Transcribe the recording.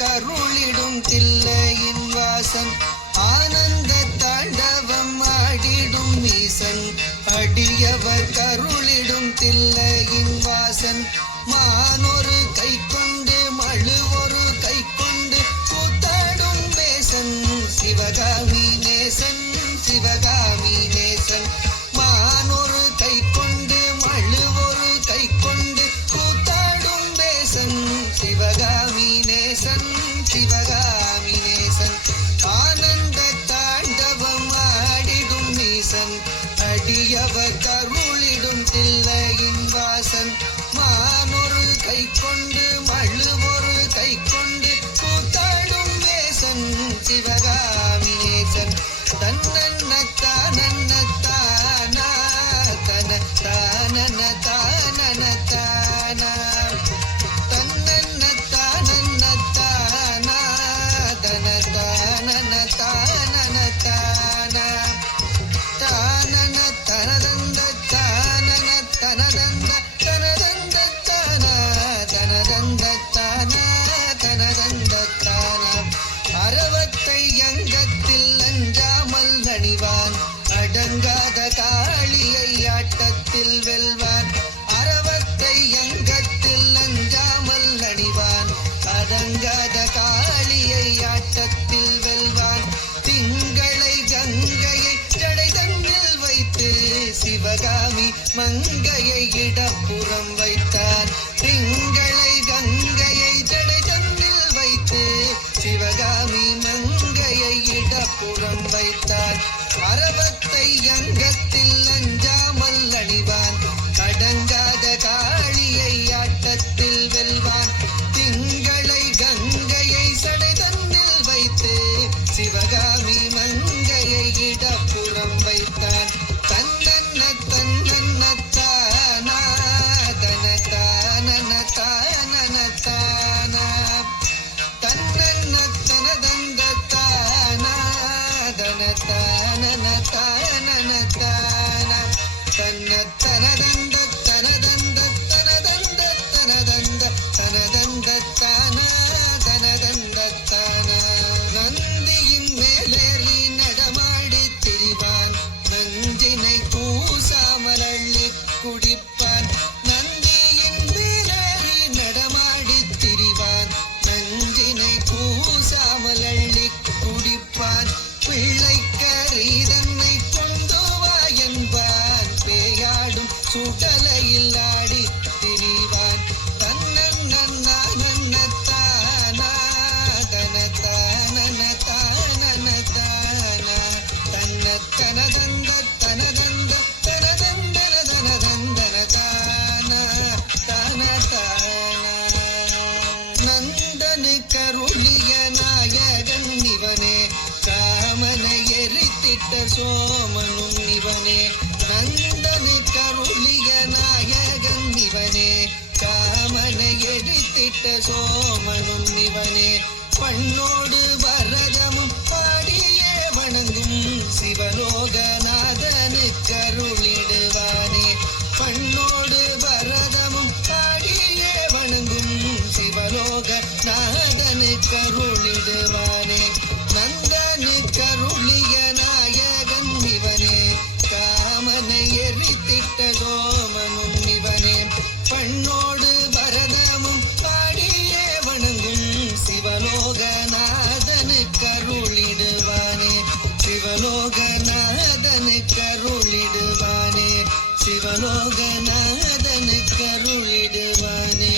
கருளிடும் தில்லையின் வாசன் ஆனந்த தாண்டவம் ஆடிடும் ஈசன் அடியவர் கருளிடும் தில்லையின் வாசன் மானொரு கை கொண்டு மழுவொரு கை கொண்டு கூத்தாடும் பேசன் சிவகாமி நேசன் சிவகாமி நேசன் மானொரு கை கொண்டு மழுவொரு கை கொண்டு கூத்தாடும் பேசன் சிவகாமி நேசன் சிவகாமி நேசன் ஆனந்த தாண்டவம் ஆடிடும் ஈசன் அடியவர் கருளிடும் தில்லையின் வாசன் மானொரு கை கொண்டு மழுவொரு கை கொண்டு கூத்தாடும் வேசன் சிவகாமி நேசன் தன்னன்ன தானன்ன தானா தன தானன தானன தானா தன்னன்ன தானன்ன தானா தன தானன தானன தானா தானன தனதந்த தானன தனதந்த தனதந்த தானா தனதந்த தானா தனதந்த தானா அரவத்தை அங்கத்தில் அஞ்சாமல் அணிவான் அடங்காத காளியை ஆட்டத்தில் வெல்வான் அரவத்தை அங்கத்தில் அஞ்சாமல் அணிவான் அடங்காத காளியை ஆட்டத்தில் வெல்வான் திங்களை கங்கையை ஜடை தன்னில் வைத்து சிவகாமி மங்கையை இடப்புறம் வைத்தார் திங்களை கங்கையை ஜடை தன்னில் வைத்து சிவகாமி மங்கையை இடப்புறம் வைத்தார் அரவத்தை அங்கத்தில் அஞ்சாமல் அணிவான் அடங்காத காளியை ஆட்டத்தில் வெல்வான் திங்களை கங்கையை சடை தன்னில் வைத்து சிவகாமி மங்கையை இடப்புறம் வைத்தான் தன்னன்ன தன்னன்ன தானா தன தானன தானன தானா தன்னன்ன தனதந்த தானா தன தானன தானன தானா தன்ன தனதந்த தனதந்த தனதந்த தனதந்த தனதந்த தானா தனதந்த தானா நந்தியின் மேலேறி நடமாடி திரிவான் நஞ்சினை கூசாமல் அள்ளி குடிப்பான் நந்தியின் மேலேறி நடமாடி திரிவான் நஞ்சினை கூசாமல் அள்ளி குடிப்பான் பிள்ளைக்கரீதன்னை கொண்டு வா என்பான் பேயாடும் சுடலையில் ஆடி திரிவான் தன்னன்ன தானா தன தானன தானன தானா தன்ன தனதந்த தனதந்த தனதந்தன தனதந்தன தானா தான தானா நந்தனு கருளிய நாயகன் இவனே காமனை எரித்திட்ட சோமனும் இவனே நந்தனு கருளிய நாயகன் இவனே காமனை எரித்திட்ட சோமனும் இவனே பண்ணோடு பரதமும் பாடியே வணங்கும் சிவலோகநாதனு கருளிடுவானே பண்ணோடு பரதமும் பாடியே வணங்கும் சிவலோகநாதனு கருளிடுவானே நந்தனு கருளிய நாயகன் இவனே காமனை எரித்திட்ட சோமனும் இவனே பண்ணோடு பரதமும் பாடியே வணங்கும் சிவலோகநாதனு கருளிடுவானே சிவலோகநாதனு கருளிடுவானே சிவலோகநாதனு கருளிடுவானே